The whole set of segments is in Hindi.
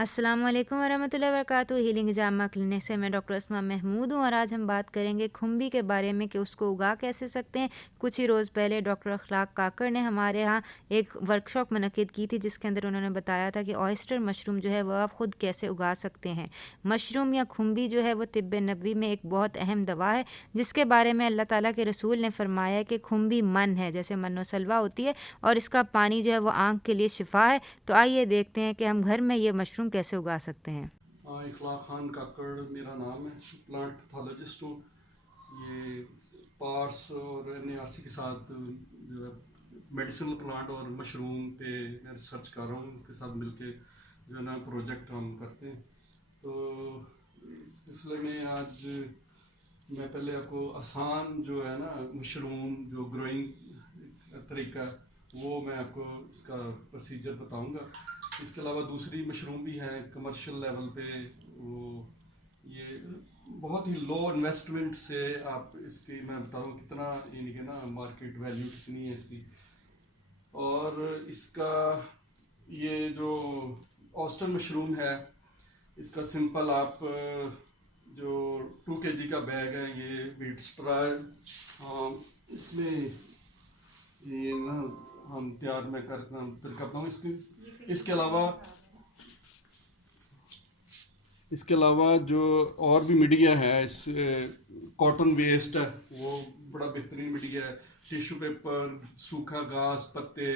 अस्सलाम वालेकुम वरहमतुल्लाहि वबरकातुहू। हीलिंग जामा क्लिनिक से मैं डॉक्टर अस्मा महमूद हूँ और आज हम बात करेंगे खुम्बी के बारे में कि उसको उगा कैसे सकते हैं। कुछ ही रोज़ पहले डॉक्टर अखलाक काकड़ ने हमारे यहाँ एक वर्कशॉप मुनक्किद की थी जिसके अंदर उन्होंने बताया था कि ऑयस्टर मशरूम जो है वह आप ख़ुद कैसे उगा सकते हैं। मशरूम या खुम्बी जो है वो तिब्ब नबवी में एक बहुत अहम दवा है जिसके बारे में अल्लाह ताला के रसूल ने फरमाया कि खुम्बी मन है, जैसे मनो सलवा होती है, और इसका पानी जो है वो आँख के लिए शिफा है। तो आइए देखते हैं कि हम घर में ये मशरूम कैसे उगा सकते हैं। इखलाक खान काकड़ मेरा नाम है, प्लांट पैथोलॉजिस्ट हूँ। ये पार्स और NARC के साथ जो है मेडिसिनल प्लांट और मशरूम पे मैं रिसर्च कर रहा हूँ। उसके साथ मिलके जो है ना प्रोजेक्ट हम करते हैं। तो इस सिलसिले में आज मैं पहले आपको आसान जो है ना मशरूम जो ग्रोइंग तरीका वो मैं आपको इसका प्रोसीजर बताऊंगा। इसके अलावा दूसरी मशरूम भी है कमर्शियल लेवल पे, वो ये बहुत ही लो इन्वेस्टमेंट से आप इसकी मैं बताऊँ कितना यानी कि ना मार्केट वैल्यू कितनी है इसकी। और इसका ये जो ऑस्टर मशरूम है इसका सिंपल आप जो 2 kg का बैग है ये बीट स्ट्रा इसमें ये ना हम तैयार मैं करता हूँ। इसके अलावा जो और भी मीडिया है इस कॉटन वेस्ट है वो बड़ा बेहतरीन मीडिया है। टिश्यू पेपर, सूखा घास, पत्ते,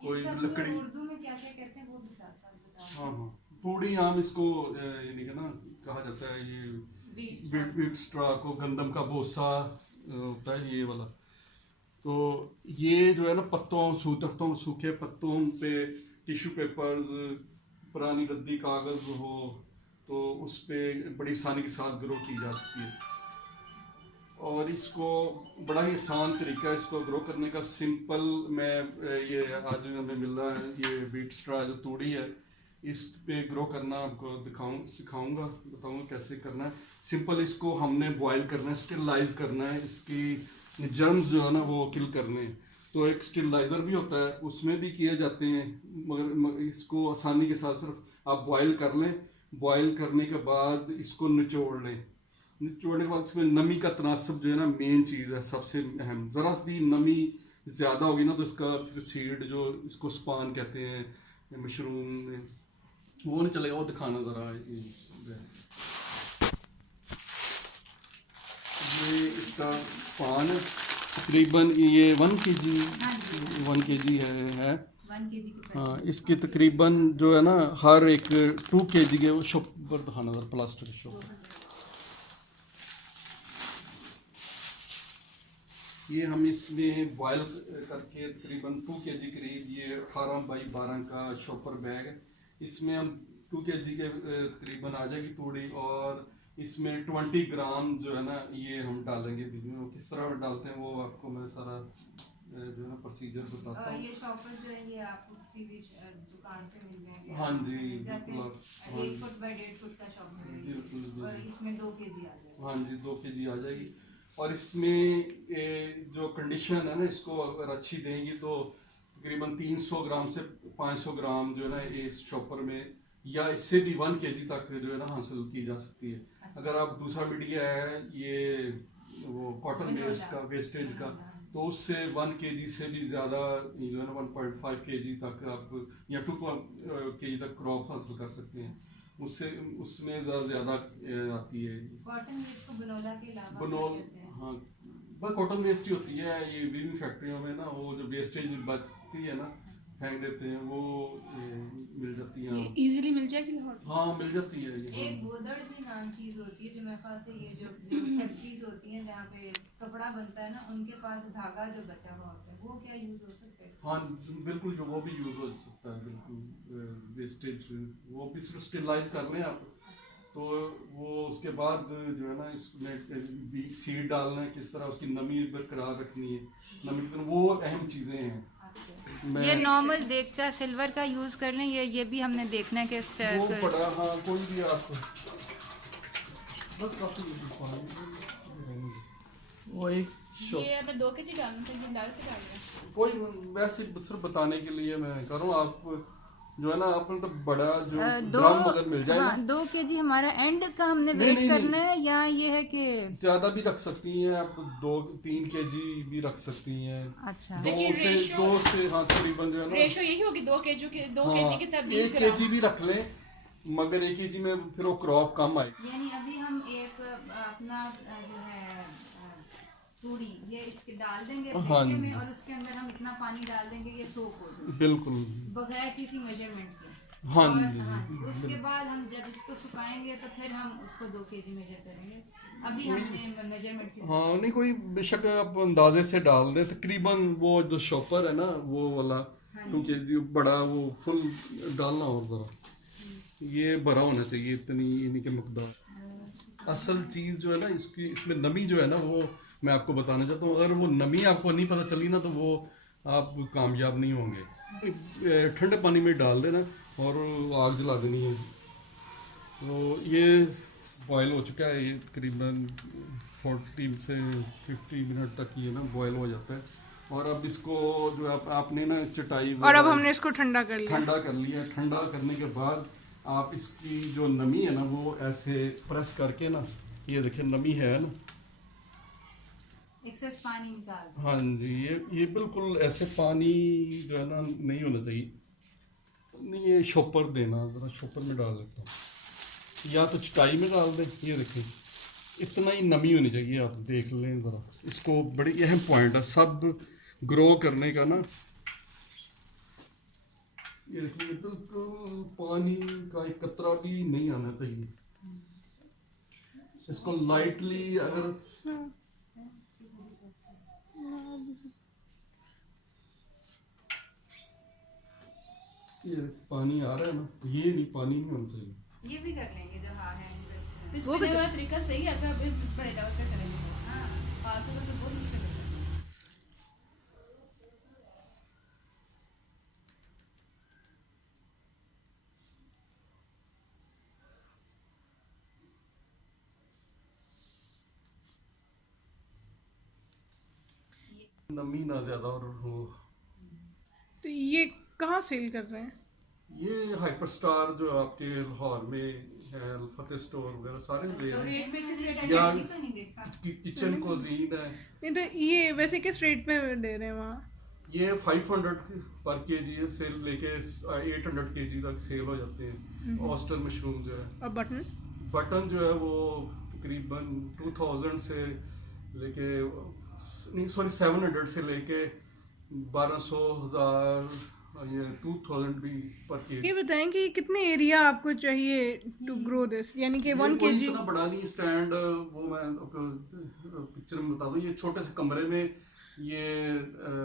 कोई लकड़ी, उर्दू में क्या क्या कहते हैं वो भी साथ साथ बताओ। हाँ हाँ थोड़ी आम इसको यानी कि ना कहा जाता है ये बीट स्ट्रा को गंदम का भूसा होता है ये वाला। तो ये जो है ना पत्तों सूखे पत्तों पे टिश्यू पेपर्स, पुरानी रद्दी कागज हो तो उस पे बड़ी आसानी के साथ ग्रो की जा सकती है। और इसको बड़ा ही आसान तरीका है इसको ग्रो करने का। सिंपल मैं ये आज हमें मिल रहा है ये बीट स्ट्रा जो तूड़ी है इस पे ग्रो करना आपको सिखाऊंगा, बताऊंगा कैसे करना है। सिंपल इसको हमने बॉयल करना है, स्टेरिलाइज करना है, इसकी जर्म्स जो है ना वो किल करने हैं। तो एक स्टेरिलाइजर भी होता है उसमें भी किए जाते हैं, मगर इसको आसानी के साथ सिर्फ आप बॉयल कर लें। बॉयल करने के बाद इसको निचोड़ लें। निचोड़ने के बाद इसमें नमी का तनासब जो है ना मेन चीज़ है, सबसे अहम। ज़रा सी नमी ज़्यादा होगी ना तो इसका सीड जो इसको स्पान कहते हैं मशरूम वो नहीं चलेगा। वो दिखाना ज़रा ये इसका स्पान है तकरीबन ये 1 kg है। 1 kg हाँ इसकी तकरीबन जो है ना हर एक 2 kg के वो शॉप पर दिखाना ज़रा प्लास्टिक शॉप। ये हम इसमें बॉयल करके तकरीबन 2 kg करीब ये 18 बाई 12 का शॉपर बैग है। इसमें हम 2 kg के तकरीबन आ जाएगी तूड़ी। और इसमें 20 ग्राम जो है ना ये हम डालेंगे। किस तरह डालते हैं वो आपको मैं सारा जो है ना प्रोसीजर बताता हूँ। ये शॉपर जो है ये आपको किसी भी दुकान से मिल जाएंगे। हाँ जी बिल्कुल 1 फुट बाय 1.5 फुट का शॉप मिलेगा और इसमें 2 kg आ जाएगा। हाँ जी 2 kg आ जाएगी। और इसमें जो कंडीशन है ना इसको अगर अच्छी देंगी तो तकरीबन 300 ग्राम से 500 ग्राम जो है ना इस शॉपर में या इससे भी 1 kg तक जो है ना हासिल की जा सकती है। अच्छा। अगर आप दूसरा मीडिया है ये वो कॉटन वेस्ट का वेस्टेज का तो उससे 1 kg से भी ज़्यादा जो है ना 1.5 kg तक आप या 2 kg तक क्रॉप हासिल कर सकते हैं। उससे उसमें ज़्यादा आती है कॉटन वेस्ट को बनोला के अलावा हाँ बस कॉटन वेस्ट ही होती है। ये वीविंग फैक्ट्रियों में ना वो जो वेस्टेज बचती है ना फेंक देते हैं वो मिल जाती है। इजीली मिल जाएगी लाहौर? हाँ मिल जाती है ये। एक गोदड़ भी नाम चीज होती है जो मेरे पास है, ये जो फैक्ट्रीज होती हैं जहाँ पे कपड़ा बनता है ना उनके पास धागा जो बचा हुआ होता है वो क्या यूज हो सकता है? हाँ बिल्कुल जो वो भी यूज हो सकता है बिल्कुल। वेस्टेज वो भी सिर्फ स्टेरिलाइज कर लें आप तो वो उसके बाद जो है ना इसमें सीड डालना है, किस तरह उसकी नमी बरकरार रखनी है, नमी तो वो अहम चीज़ें हैं। ये नॉर्मल देगचा सिल्वर का यूज कर लें, ये भी हमने देखना है कि वो बड़ा हाँ कोई भी आप बस काफी वो एक ये हमें 2 kg डालना था, ये डाल से डाल रहे हैं। कोई वैसे सिर्फ बताने के लिए मैं कर रहा हूँ। आप जो है ना अपन तो बड़ा जो दो ड्रम अगर मिल जाए हाँ ना 2 kg हमारा एंड का हमने नहीं, वेट नहीं, करना है, या ये है कि ज्यादा भी रख सकती हैं आप, 2-3 केजी भी रख सकती हैं। अच्छा दो से हाँ तकरीबन जो है ना रेशो यही होगी 2 केजी के 2 हाँ, केजी के साथ 20 1 ग्राम। केजी भी रख लें, मगर 1 केजी में फिर वो क्रॉप कम आए। यानी अभी हम एक अपना जो है पूड़ी ये इसके डाल देंगे हाँ प्लेटे जी। में, और उसके अंदर हम इतना पानी डाल देंगे ये सोक हो जाए बिल्कुल बगैर किसी मेजरमेंट के। हाँ और जी, हाँ, उसके बाद हम जब इसको सुखाएंगे तो फिर हम उसको 2 kg मेजर करेंगे। अभी हमने मेजरमेंट की हाँ नहीं कोई बेशक आप अंदाजे से डाल दें, तकरीबन वो जो शॉपर है ना वो वाला 2 केजी बड़ा वो फुल डालना, और ज़रा ये भरा होना चाहिए इतनी यानी कि मकदार। असल चीज़ जो है ना इसकी इसमें नमी जो है ना वो मैं आपको बताना चाहता हूँ, अगर वो नमी आपको नहीं पता चली ना तो वो आप कामयाब नहीं होंगे। ठंडे पानी में डाल देना और आग जला देनी है। तो ये बॉयल हो चुका है, ये तकरीबन 40 से 50 मिनट तक ये ना बॉयल हो जाता है। और अब इसको जो आपने ना चटाई और अब हमने इसको ठंडा कर लिया। ठंडा कर लिया। ठंडा करने के बाद आप इसकी जो नमी है ना वो ऐसे प्रेस करके ना, ये देखिए नमी है ना, एक्सेस पानी निकाल दो। हाँ जी, ये बिल्कुल ऐसे पानी जो है ना नहीं होना चाहिए। नहीं ये शॉपर देना, ज़रा शॉपर में डाल देता हूँ या तो चटाई में डाल दें। ये देखिए इतना ही नमी होनी चाहिए, आप देख लें ज़रा इसको। बड़ी अहम पॉइंट है सब ग्रो करने का ना। ये देखिए बिल्कुल पानी का एक कतरा भी नहीं आना चाहिए। इसको लाइटली अगर ये पानी आ रहा है ना, ये नहीं पानी नहीं होना चाहिए। ये भी कर लेंगे जो हाँ हैंड प्रेस में। स्पिनर वाला तरीका सही है, अगर अभी बड़े डाउट का करेंगे हाँ 500 का तो बहुत मुश्किल है। नमी ना ज्यादा और हो। तो ये कहाँ सेल कर रहे हैं? ये हाइपर स्टार जो आपके लाहौर में है, फतेह स्टोर वगैरह सारे ले और रहे हैं। रेट में किस रेट यार तो नहीं देखा। किचन कोजीन है, नहीं तो ये वैसे किस रेट पे दे रहे हैं वहाँ? ये 500 पर केजी है, सेल लेके 800 केजी तक सेल हो जाते हैं। ऑस्टर मशरूम जो है, और बटन? बटन जो है वो तकरीबन 2000 से लेके नहीं सॉरी 700 से लेके 1200 1000 ये 2000 भी पर केजी। ये बताएं कि कितने एरिया आपको चाहिए टू ग्रो दिस, यानी कि 1 कोई kg? इतना बड़ा नहीं स्टैंड, वो मैं आपको पिक्चर में बता दूं। ये छोटे से कमरे में ये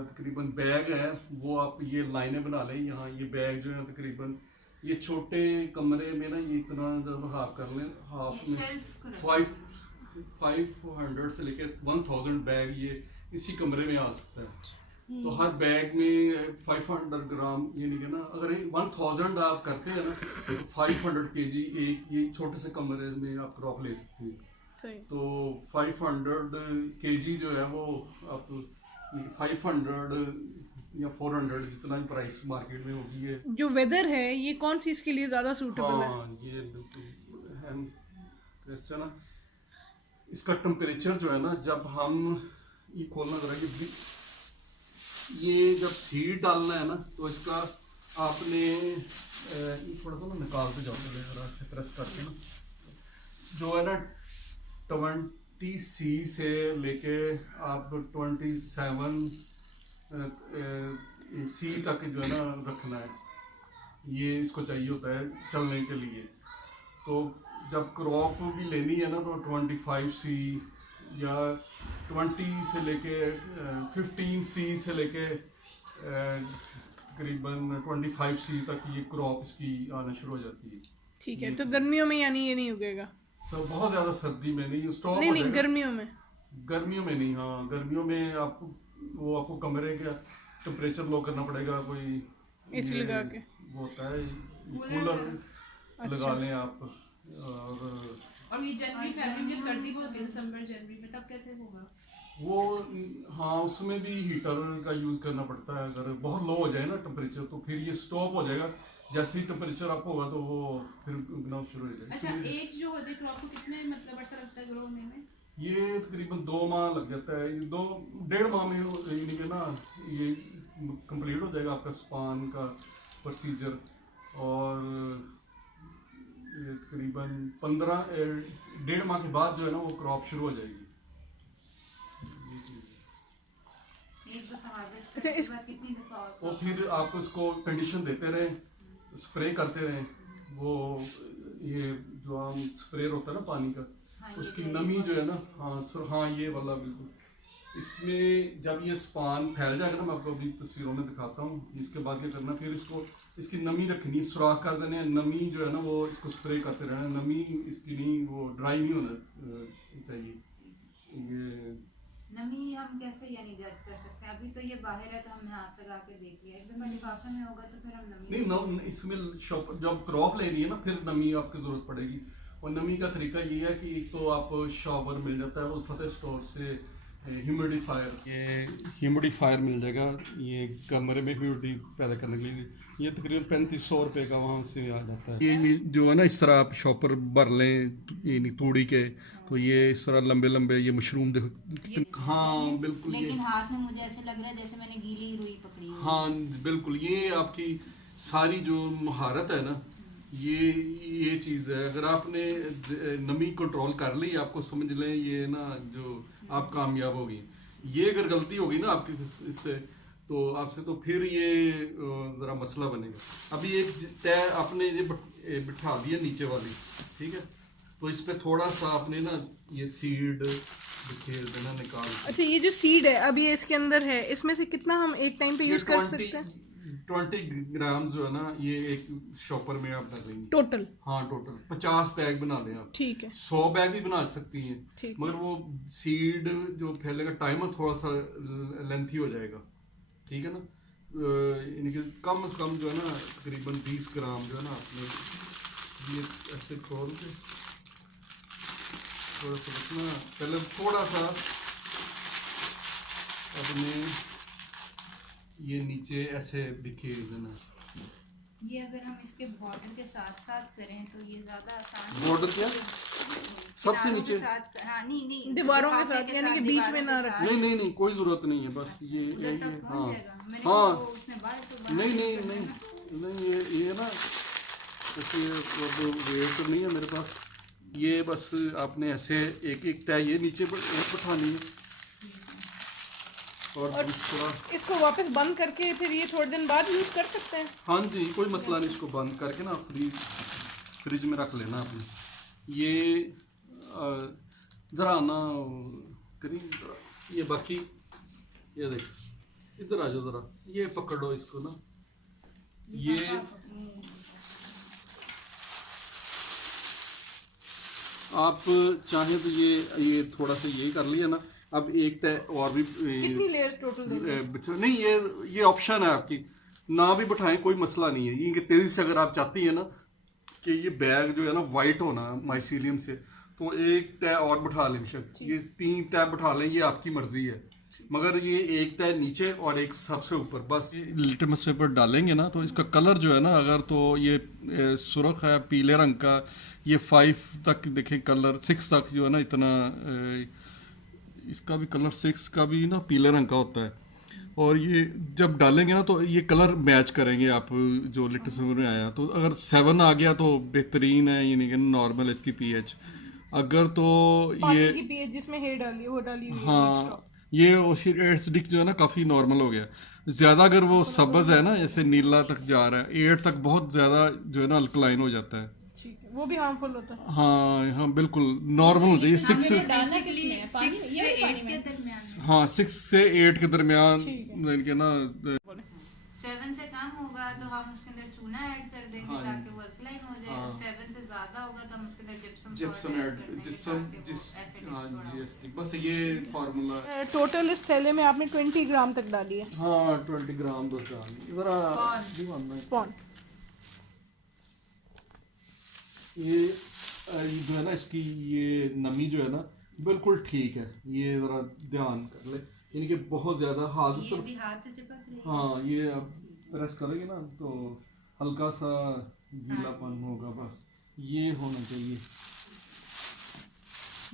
तकरीबन बैग है, वो आप ये लाइनें बना लें। यहाँ ये बैग जो है तकरीबन ये छोटे कमरे में ना ये इतना जब हाफ कर लें, हाफ में 500 से लेके 1000 बैग ये इसी कमरे में आ सकता है। तो हर बैग में 500 ग्राम यानी कि ना अगर 1000 आप करते हैं ना तो 500 केजी एक ये छोटे से कमरे में आप क्रॉप ले सकते हैं। सही। तो 500 केजी जो है वो आप 500 या 400 जितना भी प्राइस मार्केट में होगी है। जो वेदर है ये कौन सी इसके लिए ज़्यादा सूटेबल है? हाँ ये बिल्कुल अहम क्वेश्चन है। इसका टेम्परेचर जो है ना, जब हम ये खोलना जरा, ये जब सीड डालना है ना तो इसका आपने ये थोड़ा सा ना निकालते जाओ जरा अच्छे प्रेस करके ना, जो है ना 20C से लेके आप 27C तक जो है ना रखना है। ये इसको चाहिए होता है चलने के लिए। तो जब क्रॉप भी लेनी है ना तो 25C या 20 से लेके 15C से लेके तकरीबन 25C तक ये क्रॉप इसकी आना शुरू हो जाती है। ठीक है, तो गर्मियों में यानी ये नहीं उगेगा? सब बहुत ज़्यादा सर्दी में नहीं, स्टॉप नहीं हो नहीं, जाएगा। गर्मियों में? गर्मियों में नहीं, हाँ गर्मियों में आपको कमरे का टेम्परेचर लो करना पड़ेगा, कोई एसी ये लगा के वो होता है कूलर लगा लें आप। और ये जनवरी फरवरी में जब सर्दी होती है दिसंबर जनवरी में तब कैसे होगा वो? हाँ उसमें भी हीटर का यूज़ करना पड़ता है। अगर बहुत लो हो जाए ना टेम्परेचर तो फिर ये स्टॉप हो जाएगा। जैसे ही टेम्परेचर अप होगा तो वो फिर उगना शुरू हो जाएगा। अच्छा, इसलिए एज जो होती है क्रॉप को कितने मतलब अर्सा लगता है ग्रो होने में? ये तकरीबन 2 माह लग जाता है, ये 2-1.5 माह में यानी कि ना ये कंप्लीट हो जाएगा आपका स्पान का प्रोसीजर। और ये तकरीबन 1.5 माह के बाद जो है ना वो क्रॉप शुरू हो जाएगी। एक दफा हार्वेस्ट अच्छा, करने के इस- बाद कितनी दफा और और फिर आप उसको कंडीशन देते रहें, स्प्रे करते रहें। वो ये जो आम स्प्रे होता है ना पानी का, हाँ, ये उसकी जैविक नमी जो है ना, पॉलिसी। हाँ ये वाला बिल्कुल। इसमें जब ये स्पान फैल जाएगा ना, मैं आपको अभी तस्वीरों में दिखाता हूँ। इसके बाद क्या करना, फिर इसको इसकी नमी रखनी, सुराख कर देने, नमी जो है ना वो इसको स्प्रे करते रहना। नमी इसकी नहीं, वो ड्राई नहीं होना चाहिए। ये नमी हम कैसे यानी जज कर सकते हैं? अभी तो ये बाहर है तो हमने हाथ लगा के देख लिया, एकदम लिफाफे में होगा तो फिर हम नमी नहीं न, इसमें जब क्रॉप ले रही है ना फिर नमी आपकी जरूरत पड़ेगी। और नमी का तरीका ये है कि एक तो आप शॉवर मिल जाता है उल्फत स्टोर से, ह्यूमिडिफायर, ये ह्यूमिडिफायर मिल जाएगा ये कमरे में ह्यूमिडिटी पैदा करने के लिए। ये तकरीबन 3500 रुपये का वहाँ से आ जाता है। ये जो है ना इस तरह आप शॉपर भर लें तूड़ी के, तो ये इस तरह लंबे लंबे ये मशरूम देखो। हाँ बिल्कुल, लेकिन हाथ में मुझे ऐसे लग रहा है जैसे मैंने गीली रुई पकड़ी है। हाँ बिल्कुल, ये आपकी सारी जो महारत है ना, ये चीज़ है। अगर आपने नमी कंट्रोल कर ली, आपको समझ लें ये ना जो आप कामयाब होगी। ये अगर गलती होगी ना आपकी इससे तो आपसे, तो फिर ये ज़रा मसला बनेगा। अभी एक तय आपने ये बिठा दिया नीचे वाली, ठीक है, तो इस पे थोड़ा सा आपने ना ये सीड बिखेर देना, निकाल के। अच्छा, ये जो सीड है अब ये इसके अंदर है, इसमें से कितना हम एक टाइम पे यूज कर सकते हैं 20 ग्राम जो है ना, ये एक शॉपर में आप कर लेंगे टोटल? हाँ टोटल 50 बैग बना लें आप। ठीक है, 100 बैग भी बना सकती हैं, ठीक मगर वो सीड जो फैलेगा टाइमर थोड़ा सा लेंथी हो जाएगा, ठीक है ना। यानी कि कम से कम जो है ना तकरीबन 20 ग्राम जो है ना आपने ये ऐसे खोल के थोड़ा सा रखना। पहले थोड़ा सा अपने ये नीचे ऐसे बिखेर देना। ये अगर हम इसके बॉर्डर के साथ साथ करें तो ये ज्यादा आसान है। बॉर्डर क्या? सबसे किनारों नीचे? के साथ, हाँ, नहीं दीवारों के लिफाफे साथ, यानी कि बीच में दीवारों ना के रखें। साथ। नहीं कोई जरूरत नहीं है, बस ये उधर तक पहुंच हाँ जाएगा। मैंने हाँ। कहा वो उसने बाहर तो बाहर नहीं करना है ना। ये ना ऐसे वेट तो नहीं है मेरे पास। ये बस आपने ऐसे एक एक तय ये नीचे बिठानी है और दूसरा। इसको वापस बंद करके फिर ये थोड़े दिन बाद यूज कर सकते हैं? हाँ जी, कोई मसला नहीं। इसको बंद करके ना फ्रिज में रख लेना आपने। ये ज़रा ना करिए, ये बाकी ये देख, इधर आ जाओ ज़रा, ये पकड़ो इसको ना। ये आप चाहें तो ये थोड़ा सा यही कर लिया ना। अब एक तय और भी कितनी लेयर टोटल देंगे? नहीं, ये ऑप्शन है आपकी, ना भी बिठाएं कोई मसला नहीं है। ये तेज़ी से अगर आप चाहती हैं ना कि ये बैग जो है ना वाइट होना माइसीलियम से, तो एक तय और बिठा लें बेशक। ये 3 तय बिठा लें, ये आपकी मर्जी है। मगर ये एक तय नीचे और एक सबसे ऊपर, बस ये लिटमस पेपर डालेंगे ना तो इसका कलर जो है ना, अगर तो ये सुर्ख है पीले रंग का, ये 5 तक देखें कलर, 6 तक जो है ना इतना इसका भी कलर 6 का भी ना पीले रंग का होता है। और ये जब डालेंगे ना तो ये कलर मैच करेंगे आप जो लिटमस पेपर में आया। तो अगर 7 आ गया तो बेहतरीन है, यानी कि नॉर्मल इसकी पीएच। अगर तो पानी की पीएच जिसमें हे डाली वो डाली हुई है हाँ, extra। ये एसिडिक जो है ना काफ़ी नॉर्मल हो गया। ज़्यादा अगर वो सब्ज़ है ना, जैसे नीला तक जा रहा है, 8 तक बहुत ज़्यादा जो है ना अल्कलाइन हो जाता है। ठीक है, वो भी हार्मफुल होता है। हाँ बिल्कुल नॉर्मल हो चाहिए। 6 से Basically 6 से 8 के दरमियान। हाँ 6 से 8 के दरमियान, यानी कि ना 7 से कम होगा तो हम उसके अंदर चूना ऐड कर देंगे हाँ। ताकि वो अल्कलाइन हो जाए। हाँ। 7 से ज्यादा होगा तो हम उसके अंदर जिप्सम जिप्सम ऐड हाँ जी एसिडिक, बस ये फार्मूला है। टोटल इस थैले में आपने 20 ग्राम तक डाली है हाँ 20 ग्राम बस डालनी। ज़रा दीवाना स्पॉन। ये जो है ना इसकी ये नमी जो है ना बिल्कुल ठीक है। ये ज़रा ध्यान कर ले, यानी कि बहुत ज़्यादा हाथ ये से भी हाथ से चिपक रही है। हाँ ये आप प्रेस करेंगे ना तो हल्का सा गीलापन होगा, बस ये होना चाहिए।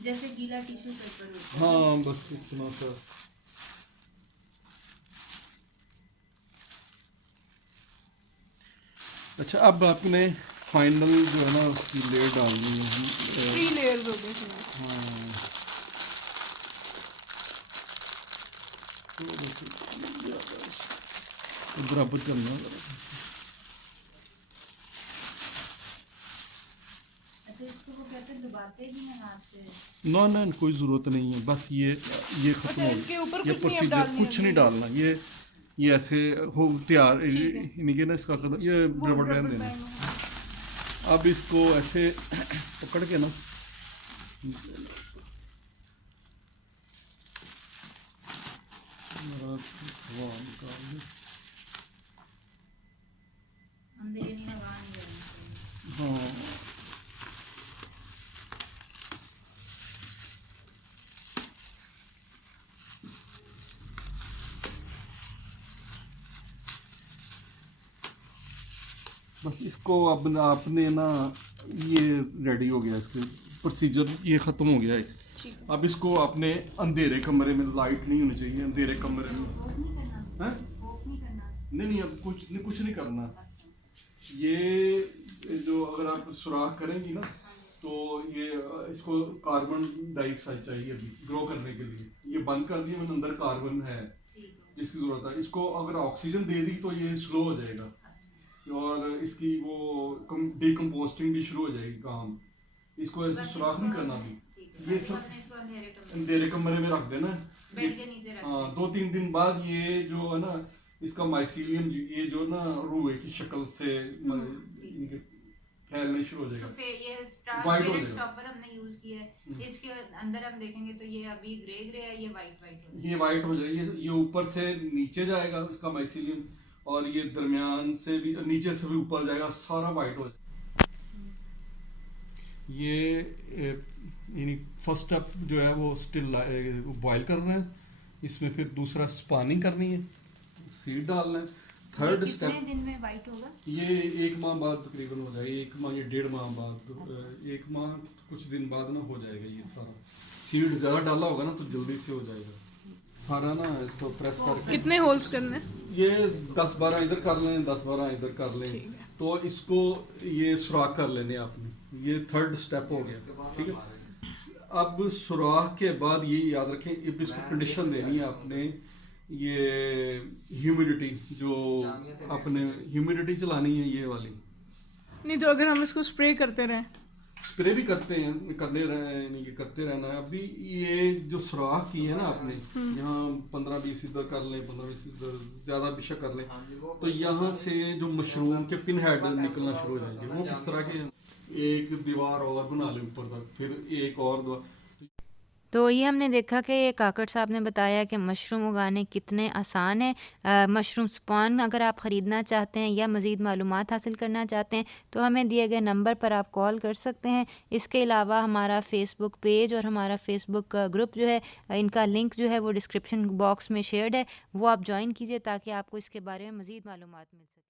जैसे गीला टिश्यू पेपर होता है। हाँ बस इतना सा। अच्छा, अब आपने फाइनल जो है ना उसकी लेयर डालनी है। 3 लेयर्स हो गए इसमें। हाँ तो बराबर करना। अच्छा, इसको वो कहते हैं डुबाते भी हैं हाथ से? ना ना कोई ज़रूरत नहीं है, बस ये ख़त्म अच्छा, हो इसके ऊपर ये कुछ नहीं अब प्रोसीजर, डालनी कुछ नहीं डालना। ये ऐसे हो तैयार, इनके ना इसका कदम ये रबड़ बैंड देना। अब इसको ऐसे पकड़ के ना अंधेरी हवा नहीं लगनी चाहिए। हाँ बस इसको अब आपने ना ये रेडी हो गया, इसके प्रोसीजर ये ख़त्म हो गया है। अब इसको आपने अंधेरे कमरे में, लाइट नहीं होनी चाहिए अंधेरे कमरे में। ऑफ नहीं करना? हैं? ऑफ नहीं करना? नहीं अब कुछ नहीं करना। ये जो अगर आप सुराख करेंगी ना तो ये इसको कार्बन डाइऑक्साइड चाहिए अभी ग्रो करने के लिए। ये बंद कर दिया मैंने, अंदर कार्बन है जिसकी ज़रूरत है। इसको अगर ऑक्सीजन दे दी तो ये स्लो हो जाएगा और इसकी वो डिकम्पोस्टिंग भी शुरू हो जाएगी काम। इसको ऐसे सुराख नहीं करना भी। ये सब अंधेरे कमरे में रख देना। बेड के नीचे रख हाँ 2-3 दिन बाद ये जो है ना इसका माइसीलियम, ये जो ना रूए की शक्ल से इनके फैलने शुरू हो जाएगा। ये White हो ट्रांसपेरेंट जाएगा। स्टॉपर हमने यूज किया है। इसके अंदर हम देखेंगे तो ये अभी ग्रे है, ये वाइट हो जाएगा। ये वाइट हो जाएगी, ये ऊपर से नीचे जाएगा इसका माइसीलियम, और ये दरमियान से भी नीचे से भी ऊपर जाएगा, सारा वाइट हो जाएगा। ये यानी फर्स्ट स्टेप जो है वो स्टिल बॉयल करना है, इसमें फिर दूसरा स्पानिंग करनी है, सीड डालना है। थर्ड कितने स्टेप दिन में वाइट होगा? ये 1 माह बाद तकरीबन हो जाएगा। 1 माह या 1.5 माह बाद, 1 माह कुछ दिन बाद ना हो जाएगा। ये सारा सीड ज़्यादा डाला होगा ना तो जल्दी से हो जाएगा सारा ना। इसको प्रेस करके कितने होल्स करने? ये 10-12 इधर कर लें, 10-12 इधर कर लें, तो इसको ये सुराख कर लेने आपने। ये थर्ड स्टेप हो गया, ठीक है। अब सुराख के बाद ये याद रखें, अब इसको कंडीशन देनी है आपने। ये ह्यूमिडिटी जो अपने ह्यूमिडिटी चलानी है ये वाली। नहीं तो अगर हम इसको स्प्रे करते रहें? स्प्रे भी करते हैं, करते रहना है। अभी ये जो सुराख की है ना आपने, यहाँ 15-20 इधर कर लें, 15-20 इधर, ज़्यादा बेशक कर लें, तो यहाँ से जो मशरूम के पिन हेड निकलना शुरू हो जाएंगे। वो किस तरह के, एक दीवार और बना लें ऊपर तक, फिर एक और दीवार। तो ये हमने देखा कि ये काकड़ साहब ने बताया कि मशरूम उगाने कितने आसान हैं। मशरूम स्पॉन अगर आप ख़रीदना चाहते हैं या मज़ीद मालूमात हासिल करना चाहते हैं तो हमें दिए गए नंबर पर आप कॉल कर सकते हैं। इसके अलावा हमारा फ़ेसबुक पेज और हमारा फ़ेसबुक ग्रुप जो है, इनका लिंक जो है वो डिस्क्रिप्शन बॉक्स में शेयर्ड है, वो आप ज्वाइन कीजिए ताकि आपको इसके बारे में मज़ीद मालूमात मिल सके।